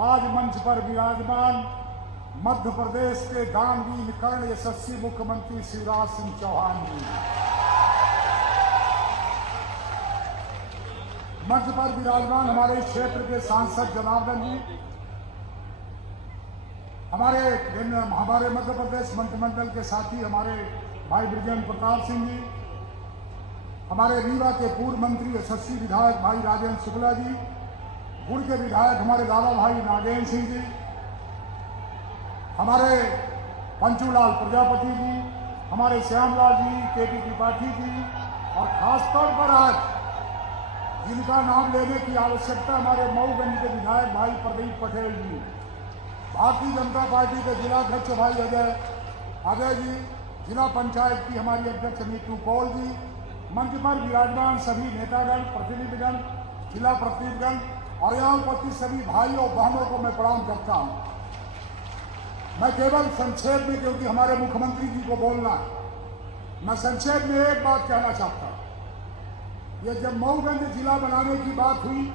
आज मंच पर विराजमान मध्य प्रदेश के दानवीर कर्ण यशस्वी मुख्यमंत्री शिवराज सिंह चौहान जी, मंच पर विराजमान हमारे क्षेत्र के सांसद जनार्दन जी, हमारे मध्य प्रदेश मंत्रिमंडल के साथी हमारे भाई बृजेंद्र प्रताप सिंह जी, हमारे रीवा के पूर्व मंत्री यशस्वी विधायक भाई राजेंद्र शुक्ला जी, गुड़ के विधायक हमारे दादा भाई नागेंद्र सिंह जी, हमारे पंचूलाल प्रजापति जी, हमारे श्यामलाल जी, केपी त्रिपाठी जी, और खासतौर पर आज जिनका नाम लेने की आवश्यकता हमारे मऊगंज के विधायक भाई प्रदीप पटेल जी, भारतीय जनता पार्टी के जिलाध्यक्ष भाई अजय जी, जिला पंचायत की हमारी अध्यक्ष नीतू कौल जी, मंच पर विराजमान सभी नेतागण, प्रतिनिधिगण, जिला प्रतिनिधिगण और यहाँ उपस्थित सभी भाइयों बहनों को मैं प्रणाम करता हूँ। मैं केवल संक्षेप में, क्योंकि हमारे मुख्यमंत्री जी को बोलना है, मैं संक्षेप में एक बात कहना चाहता हूँ। ये जब मऊगंज जिला बनाने की बात हुई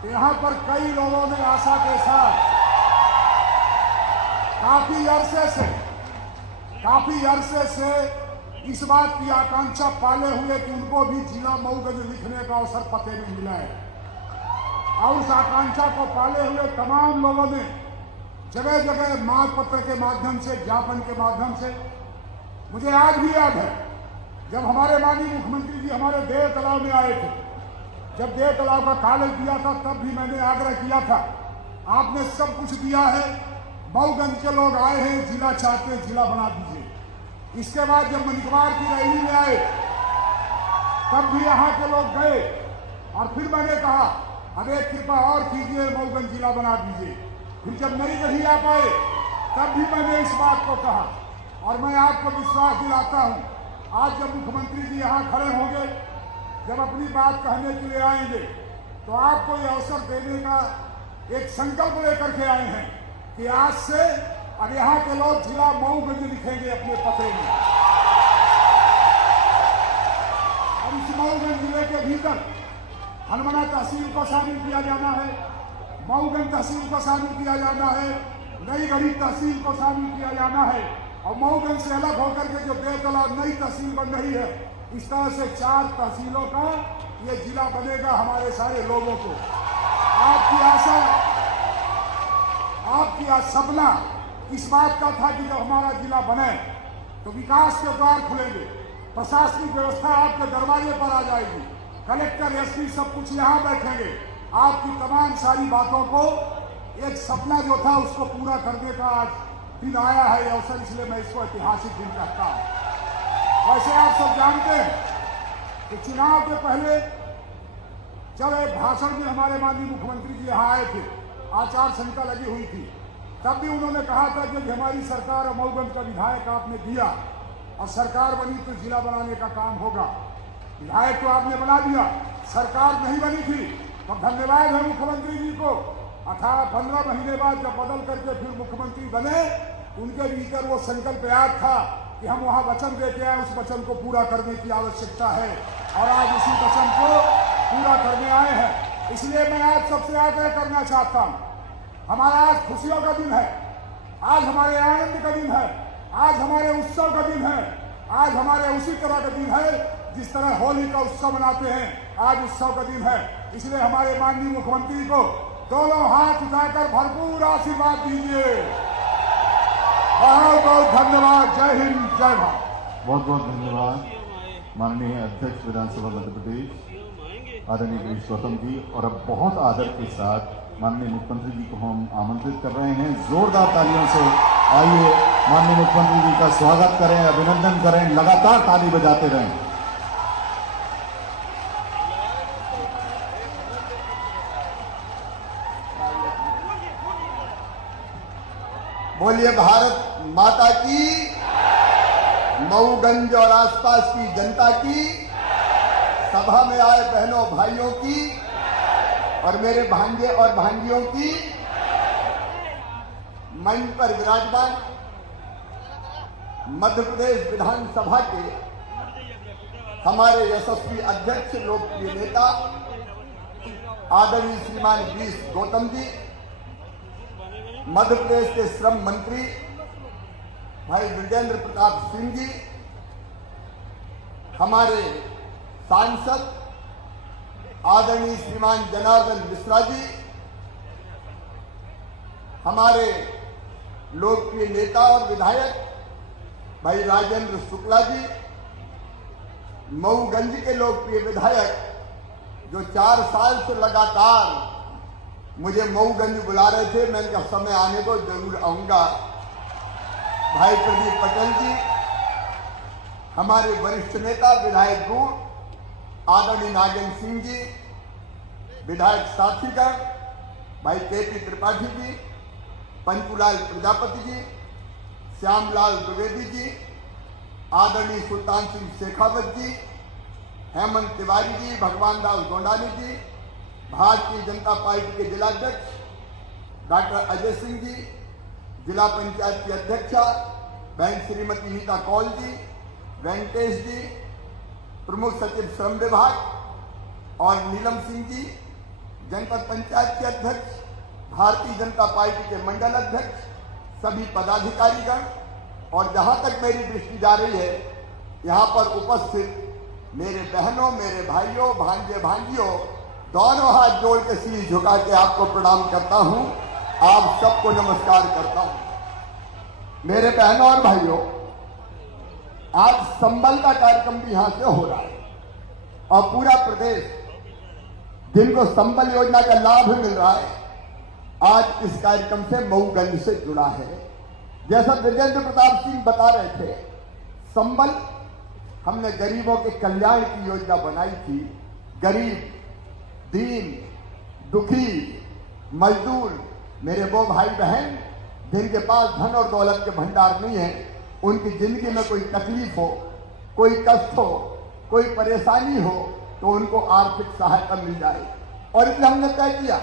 तो यहाँ पर कई लोगों ने आशा के साथ काफी अरसे से इस बात की आकांक्षा पाले हुए कि उनको भी जिला मऊगंज लिखने का अवसर पते में मिला है, और उस आकांक्षा को पाले हुए तमाम लोगों ने जगह जगह मांग पत्र के माध्यम से, ज्ञापन के माध्यम से, मुझे आज भी याद है जब हमारे माननीय मुख्यमंत्री जी हमारे देव तालाब में आए थे, जब देव तालाब का कागज दिया था तब भी मैंने आग्रह किया था, आपने सब कुछ दिया है, मऊगंज के लोग आए हैं, जिला चाहते हैं, जिला बना दीजिए। इसके बाद जब मनिकवार की रैली में आए तब भी यहाँ के लोग गए और फिर मैंने कहा अब एक कृपा और कीजिए, मऊगंज जिला बना दीजिए। फिर जब नई गढ़ी आ पाए तब भी मैंने इस बात को कहा, और मैं आपको विश्वास दिलाता हूँ आज जब मुख्यमंत्री जी यहाँ खड़े होंगे, जब अपनी बात कहने के लिए आएंगे, तो आपको ये अवसर देने का एक संकल्प लेकर के आए हैं कि आज से अब यहाँ के लोग जिला मऊगंज लिखेंगे अपने पते में। और इस मऊगंज जिले के भीतर हनुमाना तहसील को शामिल किया जाना है, मऊगंज तहसील को शामिल किया जाना है, नई गढ़ी तहसील को शामिल किया जाना है, और मऊगंज से अलग होकर के जो देव तालाब नई तहसील बन रही है, इस तरह से 4 तहसीलों का ये जिला बनेगा हमारे सारे लोगों को। आपकी आज सपना इस बात का था कि जब हमारा जिला बने तो विकास के द्वार खुलेंगे, प्रशासनिक व्यवस्था आपके दरवाजे पर आ जाएगी, कलेक्टर एसपी सब कुछ यहाँ बैठेंगे, आपकी तमाम सारी बातों को, एक सपना जो था उसको पूरा करने का आज दिन आया है अवसर, इसलिए मैं इसको ऐतिहासिक दिन कहता हूँ। वैसे आप सब जानते हैं कि चुनाव के पहले जब एक भाषण में हमारे माननीय मुख्यमंत्री जी यहाँ आए थे, आचार संहिता लगी हुई थी, तब भी उन्होंने कहा था कि हमारी सरकार और मऊगंज का विधायक आपने दिया और सरकार बनी तो जिला बनाने का काम होगा। विधायक तो आपने बना दिया, सरकार नहीं बनी थी, तो धन्यवाद है मुख्यमंत्री जी को। 15 महीने बाद जब बदल करके फिर मुख्यमंत्री बने, उनके भीतर वो संकल्प याद था कि हम वहां वचन देके आए, उस वचन को पूरा करने की आवश्यकता है, और आज उसी वचन को पूरा करने आए हैं। इसलिए मैं आज सबसे आग्रह करना चाहता हूं, हमारा आज खुशियों का दिन है, आज हमारे आनंद का दिन है, आज हमारे उत्सव का दिन है, आज हमारे उसी तरह का दिन है जिस तरह होली का उत्सव मनाते हैं, आज उत्सव का दिन है। इसलिए हमारे माननीय मुख्यमंत्री को दोनों हाथ उठाकर भरपूर आशीर्वाद दीजिए। बहुत बहुत धन्यवाद। जय हिंद, जय भारत। बहुत बहुत धन्यवाद माननीय अध्यक्ष विधानसभा मध्य प्रदेश आदरणीय गिरीश गौतम जी। और अब बहुत आदर के साथ माननीय मुख्यमंत्री जी को हम आमंत्रित कर रहे हैं, जोरदार तालियों से आइए माननीय मुख्यमंत्री जी का स्वागत करें, अभिनंदन करें, लगातार ताली बजाते रहें। बोलिए भारत माता की, मऊगंज और आसपास की जनता की, सभा में आए बहनों भाइयों की और मेरे भांजे और भांजियों की, मंच पर विराजमान मध्य प्रदेश विधानसभा के हमारे यशस्वी अध्यक्ष लोकप्रिय नेता आदरणीय श्रीमान गिरीश गौतम जी, मध्य प्रदेश के श्रम मंत्री भाई विजेंद्र प्रताप सिंह जी, हमारे सांसद आदरणीय श्रीमान जनार्दन मिश्रा जी, हमारे लोकप्रिय नेता और विधायक भाई राजेंद्र शुक्ला जी, मऊगंज के लोकप्रिय विधायक जो 4 साल से लगातार मुझे मऊगंज बुला रहे थे, मैं इनका समय आने को जरूर आऊंगा, भाई प्रदीप पटेल जी, हमारे वरिष्ठ नेता विधायक गुण आदरणीय नागेंद्र सिंह जी, विधायक साथीगण भाई केपी त्रिपाठी जी, पंचूलाल प्रजापति जी, श्यामलाल द्विवेदी जी, आदरणीय सुल्तान सिंह शेखावत जी, हेमंत तिवारी जी, भगवान दास गोंडानी जी, भारतीय जनता पार्टी के जिलाध्यक्ष डॉक्टर अजय सिंह जी, जिला पंचायत की अध्यक्षा बहन श्रीमती नीता कौल जी, वेंकटेश जी, प्रमुख सचिव श्रम विभाग और नीलम सिंह जी, जनपद पंचायत के अध्यक्ष, भारतीय जनता पार्टी के मंडल अध्यक्ष, सभी पदाधिकारीगण और जहां तक मेरी दृष्टि जा रही है यहां पर उपस्थित मेरे बहनों, मेरे भाइयों, भांजे भांजियों, दोनों हाथ जोड़ के शीश झुका के आपको प्रणाम करता हूं, आप सबको नमस्कार करता हूं। मेरे बहनों और भाइयों, आज संबल का कार्यक्रम भी यहां से हो रहा है और पूरा प्रदेश जिनको संबल योजना का लाभ मिल रहा है आज इस कार्यक्रम से मऊगंज से जुड़ा है। जैसा विजेंद्र प्रताप सिंह बता रहे थे, संबल हमने गरीबों के कल्याण की योजना बनाई थी। गरीब, दीन, दुखी, मजदूर, मेरे वो भाई बहन जिनके पास धन और दौलत के भंडार नहीं है, उनकी जिंदगी में कोई तकलीफ हो, कोई कष्ट हो, कोई परेशानी हो तो उनको आर्थिक सहायता मिल जाए। और इसलिए हमने तय किया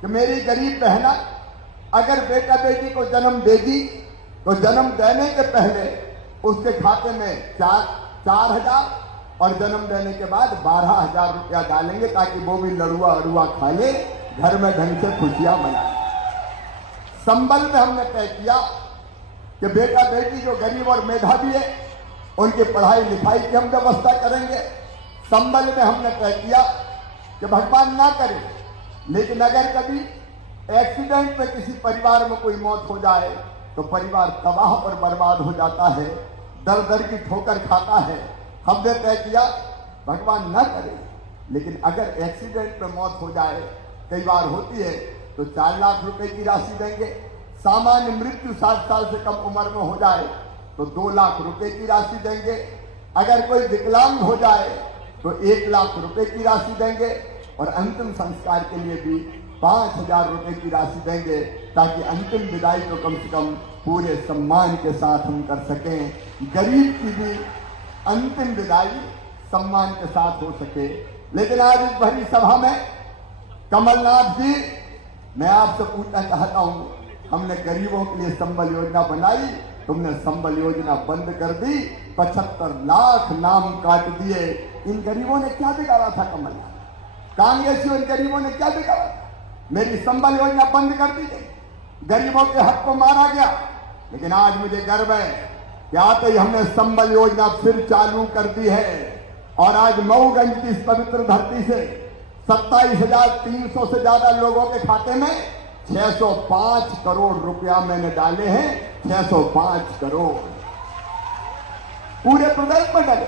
कि मेरी गरीब बहना अगर बेटा बेटी को जन्म देगी तो जन्म देने के पहले उसके खाते में 4,000 और जन्म देने के बाद 12,000 रुपया डालेंगे ताकि वो भी लड़ुआ अड़ुआ खा ले, घर में ढंग से खुशियां मनाए। संबल में हमने तय किया कि बेटा बेटी जो गरीब और मेधावी है उनकी पढ़ाई लिखाई की हम व्यवस्था करेंगे। संबल में हमने तय किया कि भगवान ना करे लेकिन अगर कभी एक्सीडेंट में किसी परिवार में कोई मौत हो जाए तो परिवार तबाह और बर्बाद हो जाता है, दर दर की ठोकर खाता है। हमने तय किया भगवान ना करे लेकिन अगर एक्सीडेंट में मौत हो जाए, कई बार होती है, तो 4 लाख रुपए की राशि देंगे। सामान्य मृत्यु 60 साल से कम उम्र में हो जाए तो 2 लाख रुपए की राशि देंगे। अगर कोई विकलांग हो जाए तो 1 लाख रुपए की राशि देंगे और अंतिम संस्कार के लिए भी 5,000 रुपए की राशि देंगे ताकि अंतिम विदाई को कम से कम पूरे सम्मान के साथ हम कर सकें। गरीब की भी अंतिम विदाई सम्मान के साथ हो सके। लेकिन आज इस भरी सभा में कमलनाथ जी, मैं आपसे पूछना चाहता हूं, हमने गरीबों के लिए संबल योजना बनाई, तुमने संबल योजना बंद कर दी, 75 लाख नाम काट दिए। इन गरीबों ने क्या बिगाड़ा था कमलनाथ? कांग्रेसियों इन गरीबों ने क्या बिगाड़ा था? मेरी संबल योजना बंद कर दी गई, गरीबों के हक को मारा गया। लेकिन आज मुझे गर्व है कि आते ही हमने संबल योजना फिर चालू कर दी है और आज मऊगंज की इस पवित्र धरती से 27,300 से ज्यादा लोगों के खाते में 605 करोड़ रुपया मैंने डाले हैं। 605 करोड़ पूरे प्रदेश में डले।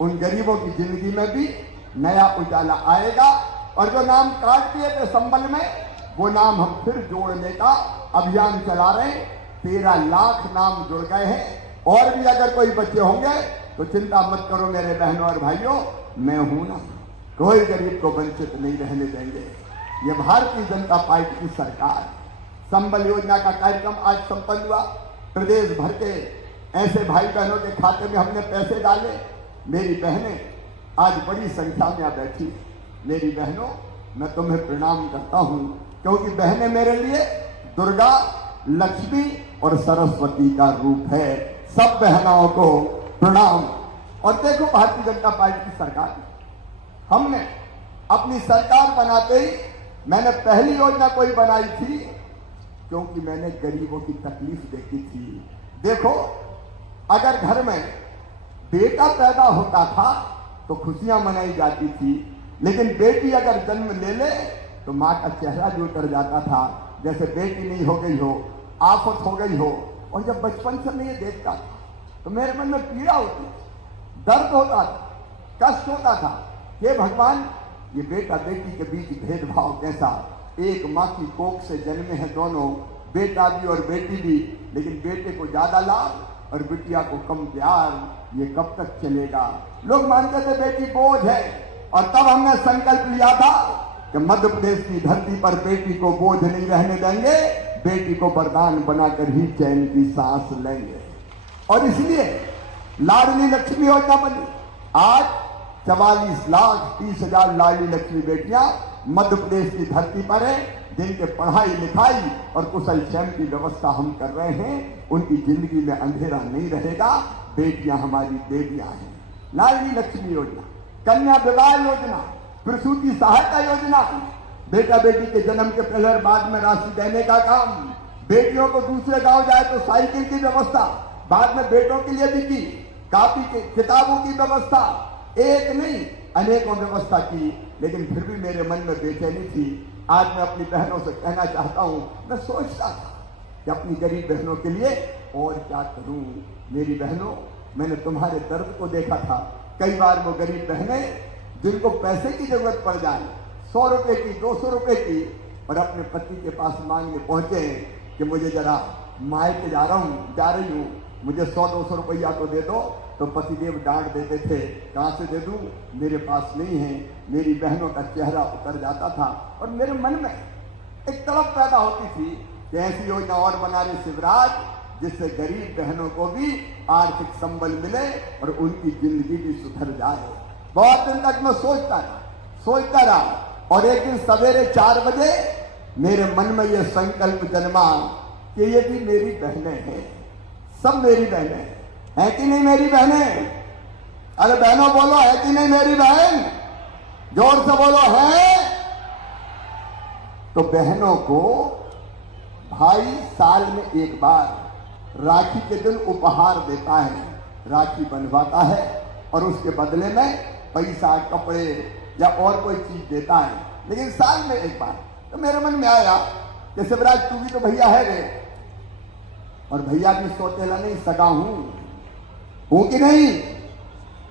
उन गरीबों की जिंदगी में भी नया उजाला आएगा और जो नाम काट दिए थे संबल में, वो नाम हम फिर जोड़ने का अभियान चला रहे हैं। 13 लाख नाम जुड़ गए हैं और भी अगर कोई बच्चे होंगे तो चिंता मत करो मेरे बहनों और भाइयों, मैं हूं ना, कोई गरीब को वंचित नहीं रहने देंगे। ये भारतीय जनता पार्टी की सरकार। संबल योजना का कार्यक्रम आज संपन्न हुआ। प्रदेश भर के ऐसे भाई बहनों के खाते में हमने पैसे डाले। मेरी बहनें आज बड़ी संख्या में बैठी। मेरी बहनों, मैं तुम्हें प्रणाम करता हूं क्योंकि बहनें मेरे लिए दुर्गा, लक्ष्मी और सरस्वती का रूप है। सब बहनों को प्रणाम। और देखो भारतीय जनता पार्टी की सरकार, हमने अपनी सरकार बनाते ही मैंने पहली योजना कोई बनाई थी क्योंकि मैंने गरीबों की तकलीफ देखी थी। देखो, अगर घर में बेटा पैदा होता था तो खुशियां मनाई जाती थी, लेकिन बेटी अगर जन्म ले ले तो मां का चेहरा भी उतर जाता था, जैसे बेटी नहीं हो गई हो, आफत हो गई हो। और जब बचपन से मैं ये देखता था तो मेरे मन में पीड़ा होती थी, दर्द होता था, कष्ट होता था कि भगवान, ये बेटा बेटी के बीच भेदभाव कैसा। एक माँ की कोख से जन्मे हैं दोनों, बेटा भी और बेटी भी, लेकिन बेटे को ज्यादा लाभ और बिटिया को कम प्यार। ये कब तक चलेगा? लोग मानते थे बेटी बोझ है, और तब हमने संकल्प लिया था कि मध्य प्रदेश की धरती पर बेटी को बोझ नहीं रहने देंगे, बेटी को वरदान बनाकर ही चैन की सांस लेंगे। और इसलिए लाडली लक्ष्मी योजना बनी। आज 44,30,000 लाडली लक्ष्मी बेटियां मध्य प्रदेश की धरती पर है, जिनके पढ़ाई लिखाई और कुशल क्षेम की व्यवस्था हम कर रहे हैं। उनकी जिंदगी में अंधेरा नहीं रहेगा। बेटियां हमारी देवियां हैं। लाडली लक्ष्मी योजना, कन्या विवाह योजना, प्रसूति सहायता योजना, बेटा बेटी के जन्म के पहले और बाद में राशि देने का काम, बेटियों को दूसरे गांव जाए तो साइकिल की व्यवस्था, बाद में बेटों के लिए भी की, कापी के किताबों की व्यवस्था, एक नहीं अनेकों व्यवस्था की। लेकिन फिर भी मेरे मन में बेचैनी थी। आज मैं अपनी बहनों से कहना चाहता हूं, मैं सोचता था कि अपनी गरीब बहनों के लिए और क्या करूं। मेरी बहनों, मैंने तुम्हारे दर्द को देखा था। कई बार वो गरीब बहनें जिनको पैसे की जरूरत पड़ जाए, 100 रुपए की, 200 रुपए की, और अपने पति के पास मांगने पहुंचे कि मुझे जरा मायके जा रही हूं, मुझे 100-200 रुपया तो दे दो। तो पतिदेव डांट देते थे, कहां से दे दूं, मेरे पास नहीं है। मेरी बहनों का चेहरा उतर जाता था और मेरे मन में एक तड़प पैदा होती थी कि ऐसी योजना और बना रहे शिवराज, जिससे गरीब बहनों को भी आर्थिक संबल मिले और उनकी जिंदगी भी सुधर जाए। बहुत दिन तक मैं सोचता रहा, और एक दिन सवेरे 4 बजे मेरे मन में यह संकल्प जन्मा कि ये भी मेरी बहनें हैं, सब मेरी बहनें हैं कि नहीं मेरी बहनें? अरे बहनों बोलो, है कि नहीं मेरी बहन? जोर से बोलो, है। तो बहनों को भाई साल में एक बार राखी के दिन उपहार देता है, राखी बंधवाता है, और उसके बदले में पैसा, कपड़े या और कोई चीज देता है, लेकिन साल में एक बार। तो मेरे मन में आया कि शिवराज, तू भी तो भैया है रे, और भैया भी सौतेला नहीं, सगा हूं कि नहीं?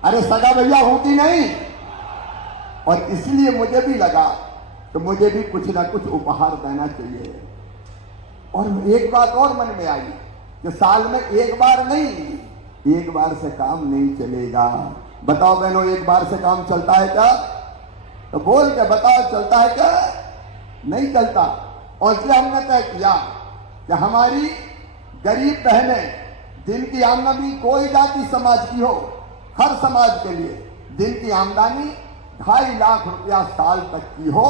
अरे सगा भैया हूं कि नहीं? और इसलिए मुझे भी लगा कि मुझे भी कुछ ना कुछ उपहार देना चाहिए। और एक बात और मन में आई कि साल में एक बार नहीं, एक बार से काम नहीं चलेगा। बताओ बहनों, एक बार से काम चलता है क्या? तो बोल के बताओ, चलता है क्या? नहीं चलता। और इसलिए हमने तय किया कि हमारी गरीब बहनें, जिनकी आमदनी कोई जाति समाज की हो, हर समाज के लिए जिनकी आमदनी 2.5 लाख रुपया साल तक की हो,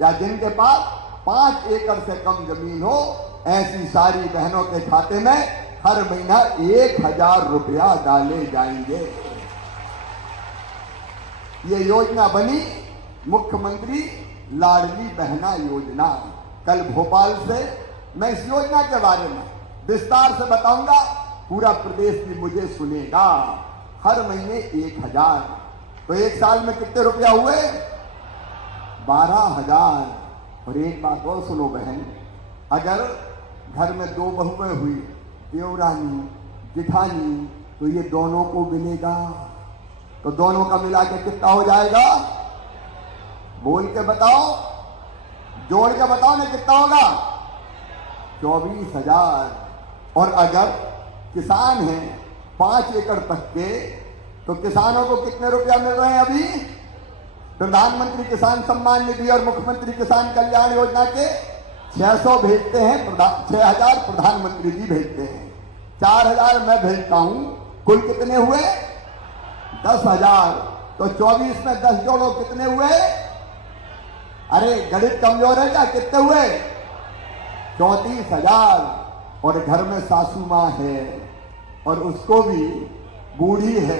या जिनके पास 5 एकड़ से कम जमीन हो, ऐसी सारी बहनों के खाते में हर महीना 1,000 रुपया डाले जाएंगे। ये योजना बनी मुख्यमंत्री लाडली बहना योजना। कल भोपाल से मैं इस योजना के बारे में विस्तार से बताऊंगा, पूरा प्रदेश भी मुझे सुनेगा। हर महीने 1,000, तो एक साल में कितने रुपया हुए? 12,000। और एक बात और सुनो बहन, अगर घर में 2 बहुएं हुई, देवरानी, जिठानी, तो ये दोनों को मिलेगा। तो दोनों का मिला के कितना हो जाएगा? बोल के बताओ, जोड़ के बताओ ना, कितना होगा? 24,000। और अगर किसान हैं 5 एकड़ तक के, तो किसानों को कितने रुपया मिल रहे हैं अभी? प्रधानमंत्री किसान सम्मान निधि और मुख्यमंत्री किसान कल्याण योजना के 600 भेजते हैं, 6,000 प्रधानमंत्री जी भेजते हैं, 4,000 मैं भेजता हूं। कुल कितने हुए? 10,000। तो 24 में 10 जोड़ो, कितने हुए? अरे गणित कमजोर है क्या? कितने हुए? 34,000। और घर में सासू मां है और उसको भी बूढ़ी है,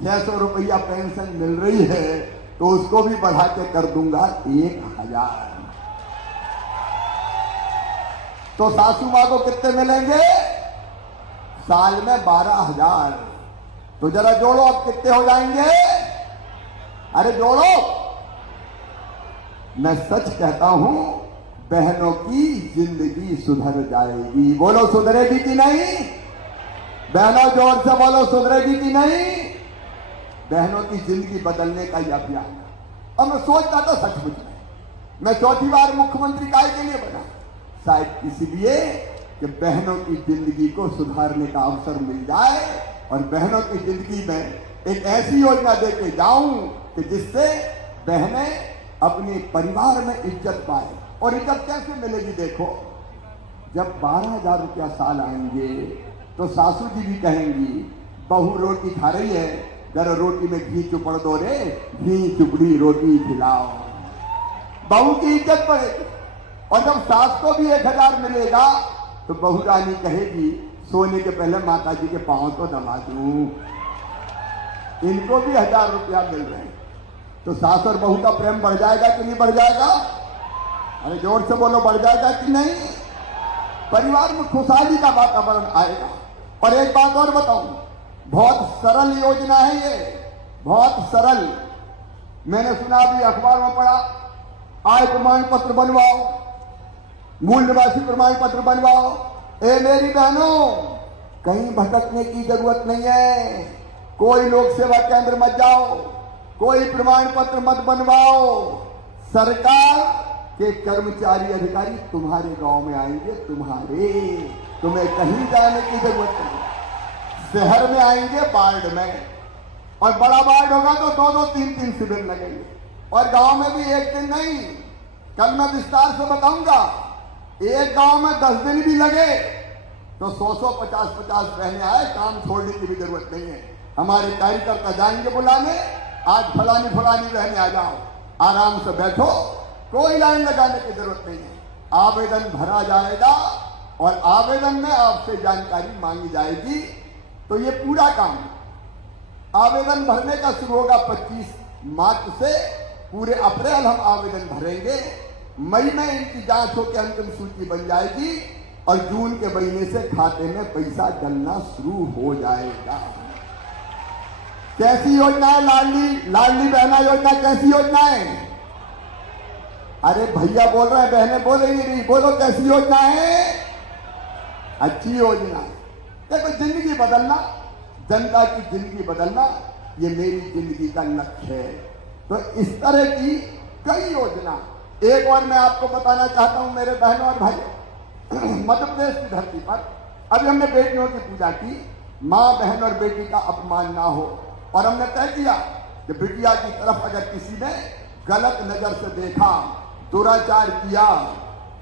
600 रुपया पेंशन मिल रही है, तो उसको भी बढ़ा के कर दूंगा 1,000। तो सासू मां को कितने मिलेंगे? साल में 12,000। तो जरा जोड़ो, अब कितने हो जाएंगे? अरे जोड़ो। मैं सच कहता हूं, बहनों की जिंदगी सुधर जाएगी। बोलो सुधरेगी कि नहीं? बहनों जोर से बोलो, सुधरेगी कि नहीं? बहनों की जिंदगी बदलने का यह अभियान है। और मैं सोचता था सचमुच में, मैं चौथी बार मुख्यमंत्री काहे के लिए बना? शायद इसलिए कि बहनों की जिंदगी को सुधारने का अवसर मिल जाए और बहनों की जिंदगी में एक ऐसी योजना देके जाऊं कि जिससे बहनें अपने परिवार में इज्जत पाए। और इज्जत कैसे मिलेगी? देखो, जब 12,000 रुपया साल आएंगे तो सासू जी भी कहेंगी, बहू रोटी खा रही है, जरा रोटी में घी चुपड़ दो रे, घी चुपड़ी रोटी खिलाओ। बहू की इज्जत बढ़ेगी। और जब सास को भी 1,000 मिलेगा तो बहू रानी कहेगी, सोने के पहले माता जी के पांव तो दबा दूं। इनको भी 1,000 रुपया मिल रहे हैं। तो सास और बहू का प्रेम बढ़ जाएगा कि नहीं बढ़ जाएगा? अरे जोर से बोलो, बढ़ जाएगा कि नहीं? परिवार में खुशहाली का वातावरण आएगा। और एक बात और बताऊं, बहुत सरल योजना है ये, बहुत सरल। मैंने सुना, अभी अखबार में पढ़ा, आय प्रमाण पत्र बनवाओ, मूल निवासी प्रमाण पत्र बनवाओ। ए मेरी बहनों, कहीं भटकने की जरूरत नहीं है। कोई लोक सेवा केंद्र मत जाओ, कोई प्रमाण पत्र मत बनवाओ। सरकार के कर्मचारी अधिकारी तुम्हारे गांव में आएंगे, तुम्हें कहीं जाने की जरूरत नहीं। शहर में आएंगे, वार्ड में, और बड़ा वार्ड होगा तो 2-2, 3-3 शिविर लगेंगे। और गांव में भी एक दिन नहीं, कल मैं विस्तार से बताऊंगा। एक गांव में 10 दिन भी लगे तो 100-100, 50-50 बहनें आए, काम छोड़ने की भी जरूरत नहीं है। हमारे कार्यकर्ता जाएंगे बुलाने, आज फलानी बहनें आ जाओ, आराम से बैठो, कोई लाइन लगाने की जरूरत नहीं है। आवेदन भरा जाएगा और आवेदन में आपसे जानकारी मांगी जाएगी। तो ये पूरा काम आवेदन भरने का शुरू होगा 25 मार्च से। पूरे अप्रैल हम आवेदन भरेंगे, मई में इनकी जांच होकर अंतिम सूची बन जाएगी और जून के महीने से खाते में पैसा डलना शुरू हो जाएगा। कैसी योजना है? लाडली बहना योजना कैसी योजना है? अरे भैया बोल रहे हैं, बहनें बोल रही नहीं। बोलो कैसी योजना है? अच्छी योजना है। देखो, जिंदगी बदलना, जनता की जिंदगी बदलना, ये मेरी जिंदगी का लक्ष्य है। तो इस तरह की कई योजना। एक और मैं आपको बताना चाहता हूं मेरे बहनों और भाइयों, मध्य प्रदेश की धरती पर अभी हमने बेटियों की पूजा की। मां, बहन और बेटी का अपमान ना हो। और हमने तय किया कि बिटिया की तरफ अगर किसी ने गलत नजर से देखा, दुराचार किया,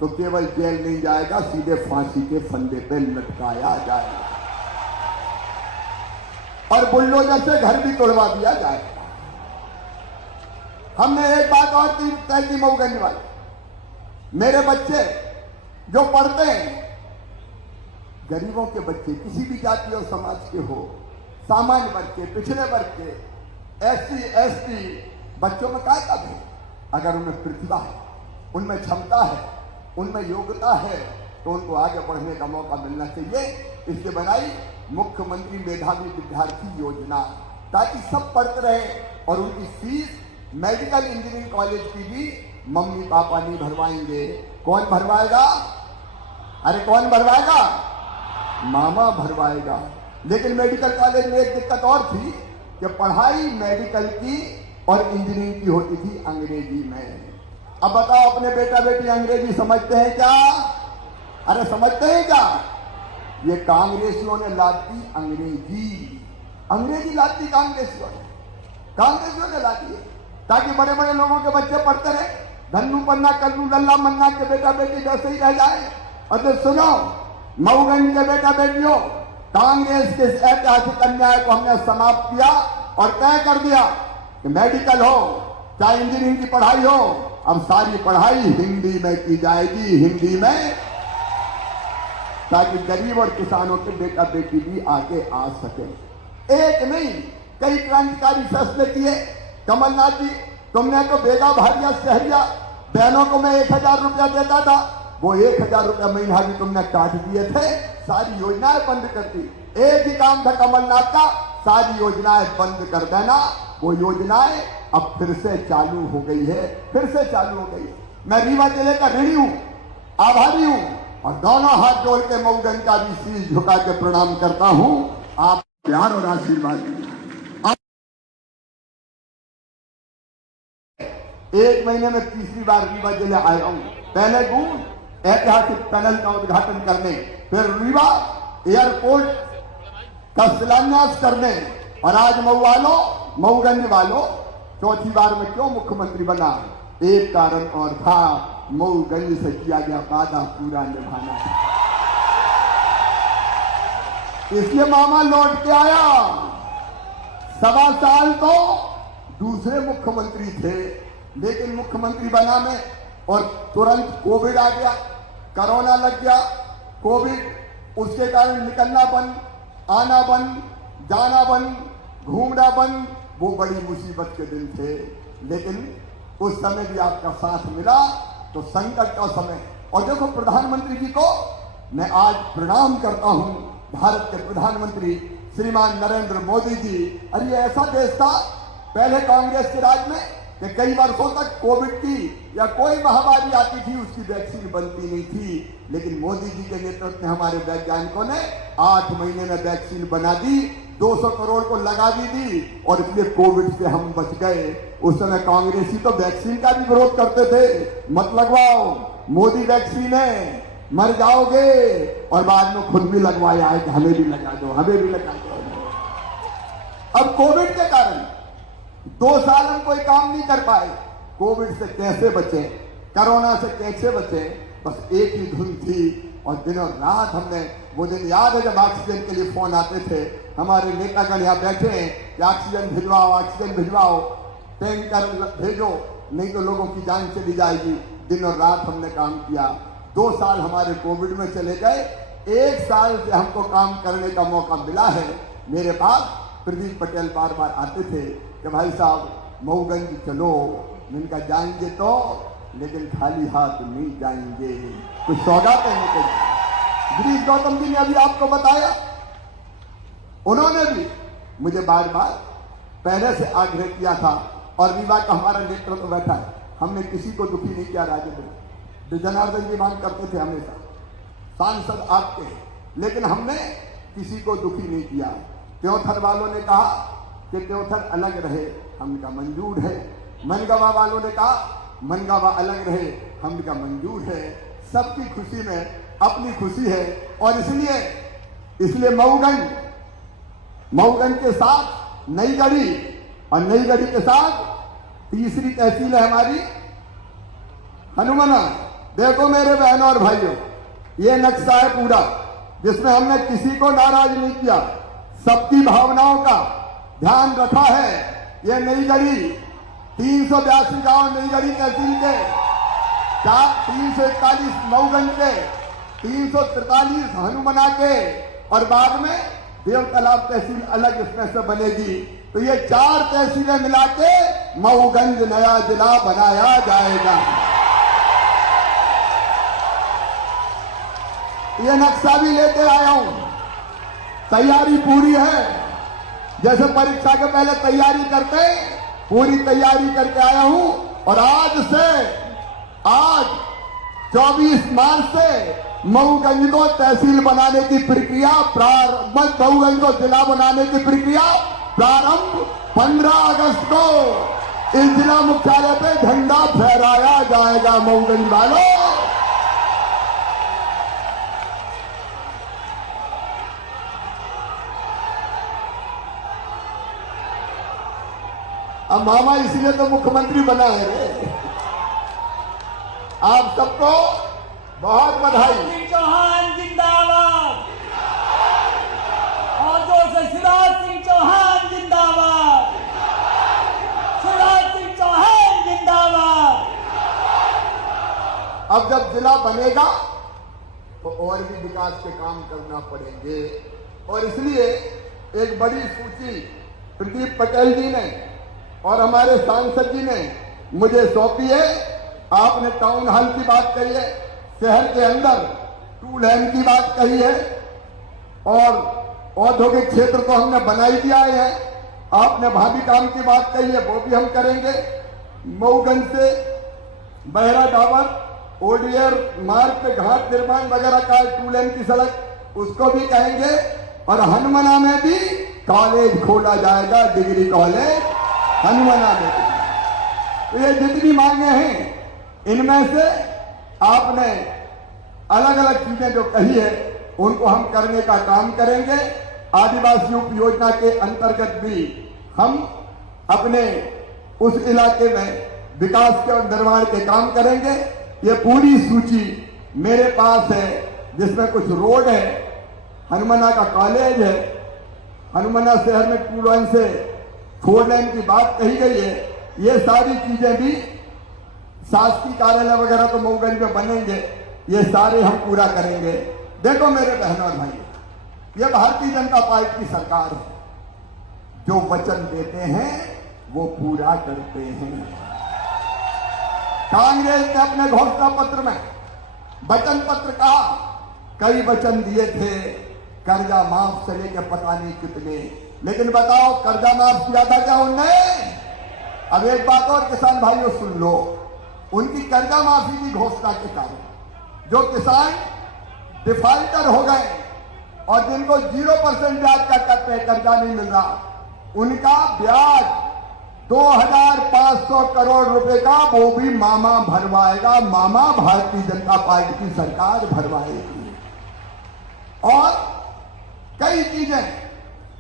तो केवल जेल नहीं जाएगा, सीधे फांसी के फंदे पे लटकाया जाएगा और बुलडोजर से घर भी तोड़वा दिया जाएगा। हमने एक बात और तय की मऊगंज वाले, मेरे बच्चे जो पढ़ते हैं, गरीबों के बच्चे, किसी भी जाति और समाज के हो, सामान्य वर्ग के, पिछड़े वर्ग के, SC, ST बच्चों में क्या कब है? अगर उनमें प्रतिभा है, उनमें क्षमता है, उनमें योग्यता है, तो उनको आगे बढ़ने का मौका मिलना चाहिए। इसलिए बनाई मुख्यमंत्री मेधावी विद्यार्थी योजना, ताकि सब पढ़ते रहे और उनकी फीस मेडिकल इंजीनियरिंग कॉलेज की भी मम्मी पापा नहीं भरवाएंगे। कौन भरवाएगा? अरे कौन भरवाएगा? मामा भरवाएगा। लेकिन मेडिकल कॉलेज में एक दिक्कत और थी कि पढ़ाई मेडिकल की और इंजीनियरिंग की होती थी अंग्रेजी में। अब बताओ, अपने बेटा बेटी अंग्रेजी समझते हैं क्या? अरे समझते हैं क्या? ये कांग्रेसियों ने लाद दी अंग्रेजी लाद दी कांग्रेसियों ने ला दी, ताकि बड़े बड़े लोगों के बच्चे पढ़ते रहे। धन्नू पन्ना कल्लू लल्ला मन्ना के बेटा बेटी जैसे ही रह जाए। और तो सुनो, मऊगंज के बेटा बेटियों, कांग्रेस के इस ऐतिहासिक अन्याय को हमने समाप्त किया और तय कर दिया कि मेडिकल हो चाहे इंजीनियरिंग की पढ़ाई हो, अब सारी पढ़ाई हिंदी में की जाएगी, हिंदी में, ताकि गरीब और किसानों के बेटा बेटी भी आगे आ सके। एक नहीं, कई क्रांतिकारी फैसले किए। कमलनाथ जी, तुमने तो बेगा भारिया शहरिया बहनों को मैं 1,000 रुपया देता था, वो 1000 रुपया महीना भी तुमने काट दिए थे, सारी योजनाएं बंद कर दी। एक ही काम था कमलनाथ का, सारी योजनाएं बंद कर देना। वो योजनाएं अब फिर से चालू हो गई है, फिर से चालू हो गई है। मैं रीवा जिले का ऋणी हूं, आभारी हूं, और दोनों हाथ जोड़ के मऊगंज का भी शीश झुका के प्रणाम करता हूं। आप प्यार और आशीर्वाद दीजिए। 1 महीने में तीसरी बार रीवा जिले आया हूं। पहले गूंज ऐतिहासिक टनल का उद्घाटन करने, फिर रीवा एयरपोर्ट का शिलान्यास करने, और आज मऊ वालों, मऊगंज वालों, चौथी बार में क्यों मुख्यमंत्री बना? एक कारण और था, मऊगंज से किया गया वादा पूरा निभाना। इसलिए मामा लौट के आया। 1.25 साल तो दूसरे मुख्यमंत्री थे, लेकिन मुख्यमंत्री बना में और तुरंत कोविड आ गया, कोरोना लग गया। कोविड, उसके कारण निकलना बंद, आना बंद, जाना बंद, घूमना बंद। वो बड़ी मुसीबत के दिन थे, लेकिन उस समय भी आपका साथ मिला। तो संकट का समय, और देखो प्रधानमंत्री जी को मैं आज प्रणाम करता हूं, भारत के प्रधानमंत्री श्रीमान नरेंद्र मोदी जी। अरे ये ऐसा देश था पहले कांग्रेस के राज में कि कई वर्षों तक कोविड की या कोई महामारी आती थी, उसकी वैक्सीन बनती नहीं थी, लेकिन मोदी जी के नेतृत्व में हमारे वैज्ञानिकों ने 8 महीने में वैक्सीन बना दी, 200 करोड़ को लगा भी दी, और इसलिए कोविड से हम बच गए। उस समय कांग्रेसी तो वैक्सीन का भी विरोध करते थे, मत लगवाओ, मोदी वैक्सीन है, मर जाओगे, और बाद में खुद भी लगवाया है कि हमें भी लगा दो, हमें भी लगा दो। अब कोविड के कारण 2 साल हम कोई काम नहीं कर पाए। कोविड से कैसे बचे, कोरोना से कैसे बचे, बस एक ही धुन थी। और दिनों रात हमने, वो दिन याद है जब ऑक्सीजन के लिए फोन आते थे, हमारे नेतागण यहाँ बैठे हैं कि ऑक्सीजन भिजवाओ, ऑक्सीजन भिजवाओ, टैंकर भेजो, नहीं तो लोगों की जान चली जाएगी। दिनों रात हमने काम किया। 2 साल हमारे कोविड में चले गए, 1 साल से हमको काम करने का मौका मिला है। मेरे पास प्रदीप पटेल बार बार आते थे कि भाई साहब मऊगंज चलो, इनका जाएंगे तो, लेकिन खाली हाथ नहीं जाएंगे, कुछ सौगात है। गिरीश गौतम जी ने अभी आपको बताया, उन्होंने भी मुझे बार बार पहले से आग्रह किया था, और रीवा का हमारा नेतृत्व बैठा है, हमने किसी को दुखी नहीं किया। राजेंद्र जनार्दन जी मांग करते थे हमेशा, सांसद आपके, लेकिन हमने किसी को दुखी नहीं किया। त्योथर वालों ने कहा कि त्योथर अलग रहे, हमने कहा मंजूर है। मनगवा वालों ने कहा मनगवा अलग रहे, हमने कहा मंजूर है। सबकी खुशी में अपनी खुशी है, और इसलिए मऊगंज के साथ नई गढ़ी, और नई गढ़ी के साथ तीसरी तहसील है हमारी हनुमाना। देखो मेरे बहनों और भाइयों, ये नक्शा है पूरा, जिसमें हमने किसी को नाराज नहीं किया, सबकी भावनाओं का ध्यान रखा है। ये नई गढ़ी 382 गांव नई गढ़ी तहसील के, 341 मऊगंज के, 343 हनुमाना के, और बाद में देव तालाब तहसील अलग इसमें से बनेगी। तो ये 4 तहसीलें मिला के मऊगंज नया जिला बनाया जाएगा। ये नक्शा भी लेके आया हूं, तैयारी पूरी है। जैसे परीक्षा के पहले तैयारी करते, पूरी तैयारी करके आया हूं। और आज 24 मार्च से मऊगंज को तहसील बनाने की प्रक्रिया प्रारंभ, मऊगंज को जिला बनाने की प्रक्रिया प्रारंभ 15 अगस्त को इस जिला मुख्यालय पे झंडा फहराया जाएगा। मऊगंज वालों, अब मामा इसलिए तो मुख्यमंत्री बना है रे। आप सबको बहुत बधाई। चौहान जिंदाबाद, और जो से शिवराज सिंह चौहान जिंदाबाद, शिवराज सिंह चौहान जिंदाबाद। अब जब जिला बनेगा तो और भी विकास के काम करना पड़ेंगे, और इसलिए एक बड़ी सूची प्रदीप पटेल जी ने और हमारे सांसद जी ने मुझे सौंपी है। आपने टाउन हॉल की बात करी है, शहर के अंदर 2 लेन की बात कही है और औद्योगिक क्षेत्र तो हमने बना ही दिया है। आपने भावी काम की बात कही है, वो भी हम करेंगे। मऊगंज से बहरा डाबर ओडियर मार्ग पे घाट निर्माण वगैरह का 2 लेन की सड़क, उसको भी कहेंगे। और हनुमाना में भी कॉलेज खोला जाएगा, डिग्री कॉलेज हनुमाना में। ये जितनी मांगे हैं इनमें से आपने अलग अलग चीजें जो कही है उनको हम करने का काम करेंगे। आदिवासी उप योजना के अंतर्गत भी हम अपने उस इलाके में विकास के और निर्माण के काम करेंगे। ये पूरी सूची मेरे पास है, जिसमें कुछ रोड है, हनुमाना का कॉलेज है, हनुमाना शहर में 2 लेन से 4 लेन की बात कही गई है। ये सारी चीजें भी शासकीय कार्यालय वगैरह तो मऊगंज में बनेंगे, ये सारे हम पूरा करेंगे। देखो मेरे बहनों और भाई, ये भारतीय जनता पार्टी की सरकार है। जो वचन देते हैं वो पूरा करते हैं। कांग्रेस ने अपने घोषणा पत्र में वचन पत्र कहा, कई वचन दिए थे, कर्जा माफ से लेके पता नहीं कितने, लेकिन बताओ कर्जा माफ किया था क्या उनने? अब एक बात और किसान भाइयों सुन लो, उनकी कर्जा माफी की घोषणा के कारण जो किसान डिफॉल्टर हो गए और जिनको 0% ब्याज का कर्जा नहीं मिल रहा, उनका ब्याज 2500 करोड़ रुपए का वो भी मामा भरवाएगा। मामा भारतीय जनता पार्टी की सरकार भरवाएगी। और कई चीजें,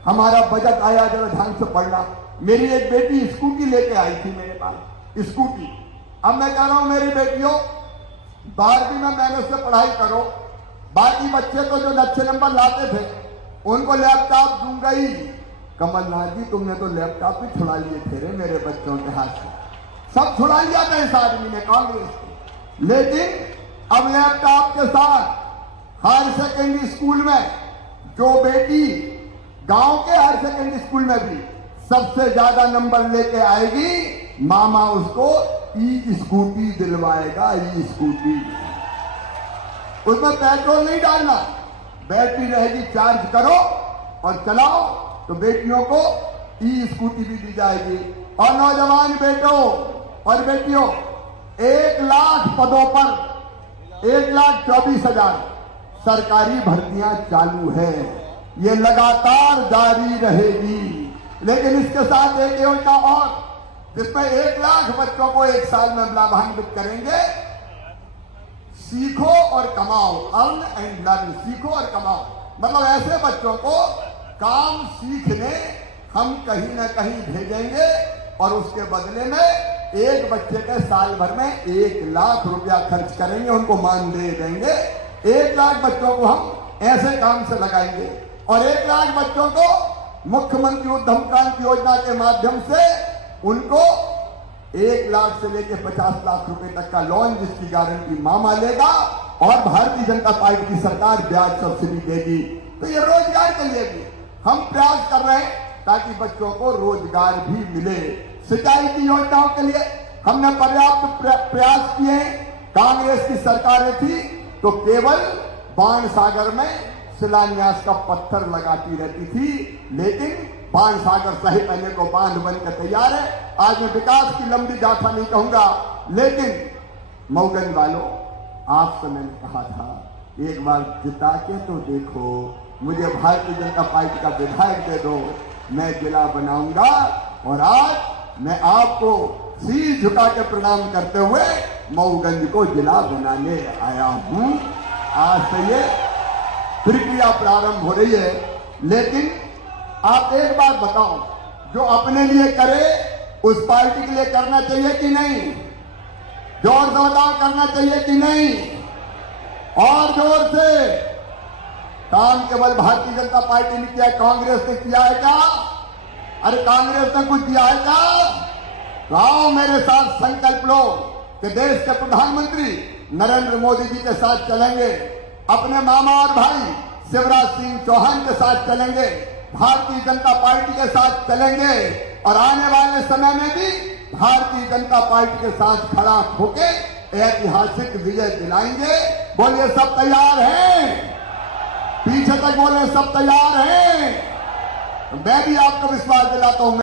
हमारा बजट आया, जरा ध्यान से पढ़ना। मेरी एक बेटी स्कूटी लेके आई थी मेरे पास, स्कूटी। अब मैं कह रहा हूं मेरी बेटियों 12वीं में मेहनत से पढ़ाई करो, बाकी बच्चे तो जो अच्छे नंबर लाते थे उनको लैपटॉप दूंगा ही। कमलनाथ जी, तुमने तो लैपटॉप भी छुड़ा लिए थे रे मेरे बच्चों के हाथ से, सब छुड़ा लिया था इस आदमी ने, कांग्रेस ने। लेकिन अब लैपटॉप के साथ हायर सेकेंडरी स्कूल में जो बेटी गांव के हायर सेकेंडरी स्कूल में भी सबसे ज्यादा नंबर लेके आएगी, मामा उसको ई स्कूटी दिलवाएगा। ई स्कूटी, उसमें पेट्रोल नहीं डालना, बैटरी रहेगी, चार्ज करो और चलाओ, तो बेटियों को ई स्कूटी भी दी जाएगी। और नौजवान बेटों और बेटियों, 1 लाख पदों पर 1,24,000 सरकारी भर्तियां चालू है, ये लगातार जारी रहेगी। लेकिन इसके साथ एक योजना और, जिसमें 1 लाख बच्चों को 1 साल में लाभान्वित करेंगे। सीखो और कमाओ, अर्न एंड लर्न, सीखो और कमाओ। मतलब ऐसे बच्चों को काम सीखने हम कहीं ना कहीं भेजेंगे और उसके बदले में एक बच्चे के साल भर में 1 लाख रुपया खर्च करेंगे, उनको मानदेय देंगे। 1 लाख बच्चों को हम ऐसे काम से लगाएंगे और 1 लाख बच्चों को मुख्यमंत्री उद्यम क्रांति योजना के माध्यम से उनको 1 लाख से लेकर 50 लाख रुपए तक का लोन, जिसकी गारंटी मामा लेगा और भारतीय जनता पार्टी की सरकार ब्याज सब्सिडी देगी। तो ये रोजगार के लिए भी हम प्रयास कर रहे हैं ताकि बच्चों को रोजगार भी मिले। सिंचाई की योजनाओं के लिए हमने पर्याप्त प्रयास किए। कांग्रेस की सरकारें थी तो केवल बाणसागर में शिलान्यास का पत्थर लगाती रहती थी, लेकिन बाणसागर सही पहले को बांध बनकर तैयार है। आज मैं विकास की लंबी गाथा नहीं कहूंगा, लेकिन मऊगंज वालों, आपसे मैंने कहा था एक बार जिता के तो देखो, मुझे भारतीय जनता पार्टी का विधायक दे दो, मैं जिला बनाऊंगा। और आज मैं आपको शीश झुका के प्रणाम करते हुए मऊगंज को जिला बनाने आया हूं। आज से ये प्रक्रिया प्रारंभ हो रही है। लेकिन आप एक बात बताओ, जो अपने लिए करे उस पार्टी के लिए करना चाहिए कि नहीं? जोर से बताओ, करना चाहिए कि नहीं? और जोर से। काम केवल भारतीय जनता पार्टी ने किया, कांग्रेस ने किया है क्या? अरे कांग्रेस ने कुछ दिया है क्या? तो आओ मेरे साथ संकल्प लो कि देश के प्रधानमंत्री नरेंद्र मोदी जी के साथ चलेंगे, अपने मामा और भाई शिवराज सिंह चौहान के साथ चलेंगे, भारतीय जनता पार्टी के साथ चलेंगे और आने वाले समय में भी भारतीय जनता पार्टी के साथ खड़ा होकर ऐतिहासिक विजय दिलाएंगे। बोलिए सब तैयार हैं? पीछे तक बोले सब तैयार हैं? मैं भी आपको विश्वास दिलाता हूं।